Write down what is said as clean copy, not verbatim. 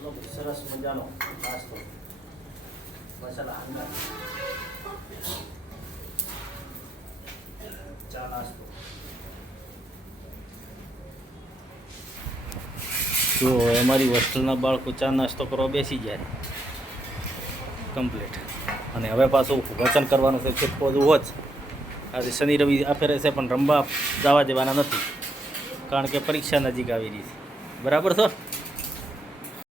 ચલો સરસ મજાનો નાસ્તો મસાલા હંગા ચા નાસ્તો. જો અમારી હોસ્ટેલના બાળકો ચા નાસ્તો કરવા બેસી જાય કમ્પ્લીટ. અને હવે પાછું વચન કરવાનું છે બધું હોત. આજે શનિ રવિ આપે રહેશે પણ રમવા જવા દેવાના નથી કારણ કે પરીક્ષા નજીક આવી રહી છે. બરાબર સર?